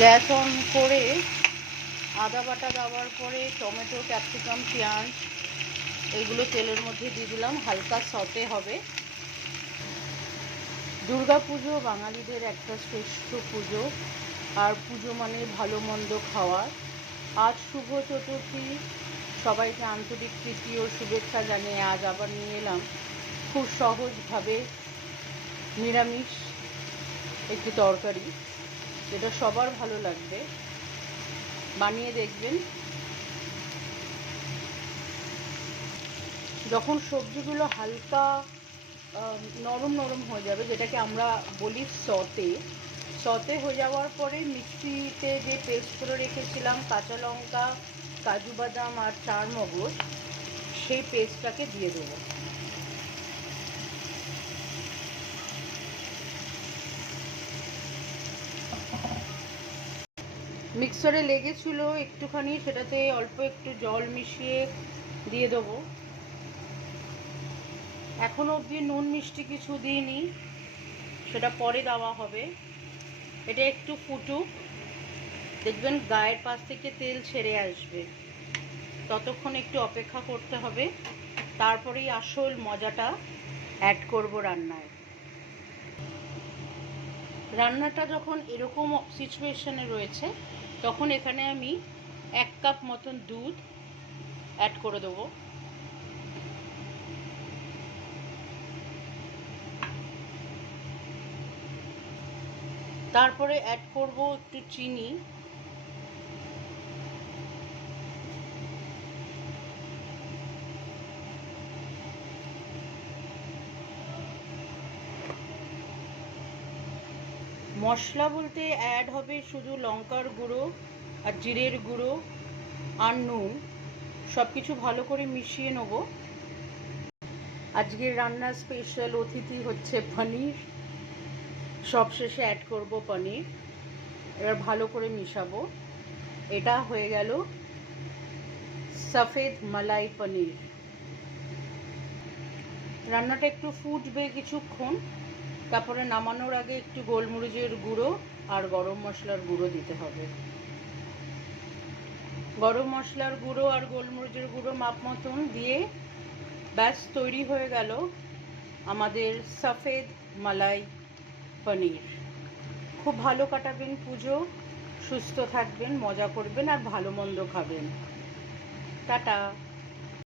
Gas on করে আদা বাটা দেওয়ার পরে টমেটো, ক্যাপসিকাম, পেঁয়াজ এগুলো তেলের মধ্যে দিয়ে দিলাম। হালকা সতে হবে। দুর্গা পুজো বাঙালিদের একটা শ্রেষ্ঠ পুজো, আর পুজো মানে ভালো মন্দ খাওয়ার। আজ শুভ চতুর্থী, সবাইকে আন্তরিক প্রীতি ও শুভেচ্ছা জানিয়ে আজ আবার নিয়ে এলাম খুব সহজভাবে নিরামিষ একটি তরকারি, যেটা সবার ভালো লাগবে। বানিয়ে দেখবেন। যখন সবজিগুলো হালকা নরম নরম হয়ে যাবে, যেটাকে আমরা বলি সতে হয়ে যাওয়ার পরে মিক্সিতে যে পেস্ট করে রেখেছিলাম কাঁচা লঙ্কা, কাজু বাদাম আর চারমগজ, সেই পেস্টটাকে দিয়ে দেবো। মিক্সারে লেগেছিল একটুখানি, সেটাতে অল্প একটু জল মিশিয়ে দিয়ে দেবো। এখনো অবধি নুন মিষ্টি কিছু দিইনি, সেটা পরে দেওয়া হবে। এটা একটু ফুটুক, দেখবেন গায়ের পাশ থেকে তেল ছেড়ে আসবে। ততক্ষণ একটু অপেক্ষা করতে হবে, তারপরেই আসল মজাটা অ্যাড করব রান্নায়। রান্নাটা যখন এরকম সিচুয়েশনে রয়েছে, তখন এখানে আমি 1 কাপ মতন দুধ অ্যাড করে দেবো। তারপরে অ্যাড করব একটু চিনি। মশলা বলতে অ্যাড হবে শুধু লঙ্কার গুঁড়ো আর জিরের গুঁড়ো আর নুন, সব কিছু ভালো করে মিশিয়ে নেব। আজকের রান্নার স্পেশাল অতিথি হচ্ছে পনির। সবশেষে অ্যাড করব পনির। এবার ভালো করে মিশাবো। এটা হয়ে গেল সফেদ মালাই পনির। রান্নাটা একটু ফুটবে কিছুক্ষণ, তারপরে নামানোর আগে একটু গোলমরিচের গুঁড়ো আর গরম মশলার গুঁড়ো দিতে হবে। গরম মশলার গুঁড়ো আর গোলমরিচের গুঁড়ো মাপ মতন দিয়ে ব্যাস তৈরি হয়ে গেল আমাদের সফেদ মালাই পনির। খুব ভালো কাটাবেন পুজো, সুস্থ থাকবেন, মজা করবেন আর ভালো মন্দ খাবেন। টাটা।